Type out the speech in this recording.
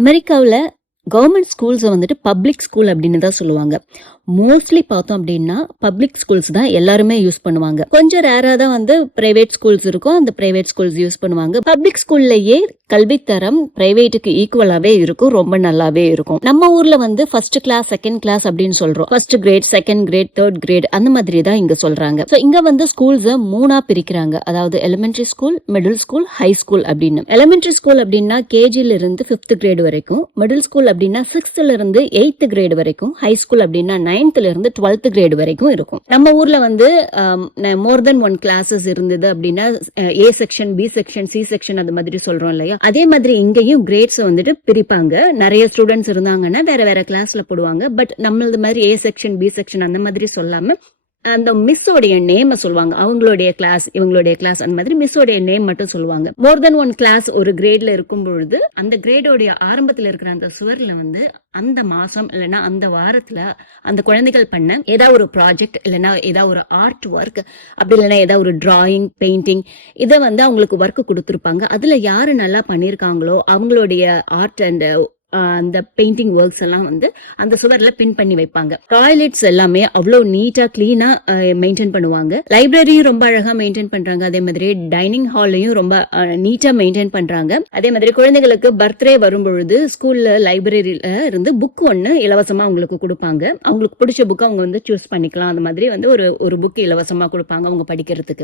அமெரிக்காவுல கவர்மெண்ட் ஸ்கூல்ஸை வந்துட்டு public school அப்படின்னு தான் சொல்லுவாங்க. மோஸ்ட்லி பார்த்தோம் அப்படின்னா பப்ளிக் ஸ்கூல்ஸ் தான் எல்லாருமே யூஸ் பண்ணுவாங்க. கொஞ்சம் ரேரா தான் வந்து பிரைவேட் ஸ்கூல்ஸ் இருக்கும், அந்த பிரைவேட் ஸ்கூல்ஸ் யூஸ் பண்ணுவாங்க. பப்ளிக் ஸ்கூல்லையே கல்வித்தரம் பிரைவேட்டுக்கு ஈக்குவலாவே இருக்கும், ரொம்ப நல்லாவே இருக்கும். நம்ம ஊர்ல வந்து ஃபர்ஸ்ட் கிளாஸ் செகண்ட் கிளாஸ் அப்படின்னு சொல்றோம். First grade, second grade, third grade அந்த மாதிரி தான் இங்க சொல்றாங்க. ஸோ இங்க வந்து ஸ்கூல்ஸை மூணா பிரிக்கிறாங்க. அதாவது elementary school, middle school, high school அப்படின்னு. எலிமெண்டரி ஸ்கூல் அப்படின்னா கேஜில இருந்து 5th கிரேட் வரைக்கும், மிடில் ஸ்கூல் அப்படின்னா 6th இருந்து 8th கிரேட் வரைக்கும், ஹை ஸ்கூல் அப்படின்னா 9th இருந்து 12th கிரேட் வரைக்கும் இருக்கும். நம்ம ஊர்ல வந்து மோர் தென் 1 கிளாஸஸ் இருந்தது அப்படின்னா A section, B section, C section அந்த மாதிரி சொல்றோம் இல்லையா, அதே மாதிரி இங்கேயும் கிரேட்ஸ் வந்துட்டு பிரிப்பாங்க. நிறைய ஸ்டூடெண்ட்ஸ் இருந்தாங்கன்னா வேற வேற கிளாஸ்ல போடுவாங்க. பட் நம்மளது மாதிரி ஏ செக்ஷன், பி செக்ஷன் அந்த மாதிரி சொல்லாம அந்த மிஸ்ஸோடைய நேம் சொல்லுவாங்க. அவங்களுடைய கிளாஸ், இவங்களுடைய கிளாஸ் அந்த மாதிரி மிஸ்ஸோடைய நேம் மட்டும் சொல்லுவாங்க. மோர் தென் 1 கிளாஸ் ஒரு கிரேட்ல இருக்கும் பொழுது அந்த கிரேடோடைய ஆரம்பத்துல இருக்கிற அந்த சுவர்ல வந்து அந்த மாசம் இல்லைன்னா அந்த வாரத்துல அந்த குழந்தைகள் பண்ண ஏதாவது ஒரு ப்ராஜெக்ட் இல்லைன்னா ஏதாவது ஒரு ஆர்ட் ஒர்க், அப்படி இல்லைன்னா ஏதாவது ஒரு டிராயிங், பெயிண்டிங், இதை வந்து அவங்களுக்கு ஒர்க் கொடுத்துருப்பாங்க. அதுல யாரு நல்லா பண்ணியிருக்காங்களோ அவங்களுடைய ஆர்ட் அண்ட் அந்த பெயிண்டிங் ஒர்க்ஸ் எல்லாம் வந்து அந்த சுவர்ல பின் பண்ணி வைப்பாங்க. டாய்லெட்ஸ் எல்லாமே அவ்வளவு நீட்டா கிளீனா மெயின்டைன் பண்ணுவாங்க. லைப்ரரியும் ரொம்ப அழகா மெயின்டைன் பண்றாங்க. அதே மாதிரி டைனிங் ஹாலையும் ரொம்ப நீட்டா மெயின்டைன் பண்றாங்க. அதே மாதிரி குழந்தைகளுக்கு பர்த்டே வரும்பொழுது ஸ்கூல்ல லைப்ரரியில இருந்து புக் ஒன்னு இலவசமா அவங்களுக்கு கொடுப்பாங்க. அவங்களுக்கு பிடிச்ச புக் அவங்க வந்து சூஸ் பண்ணிக்கலாம். அந்த மாதிரி வந்து ஒரு புக் இலவசமா கொடுப்பாங்க அவங்க படிக்கிறதுக்கு.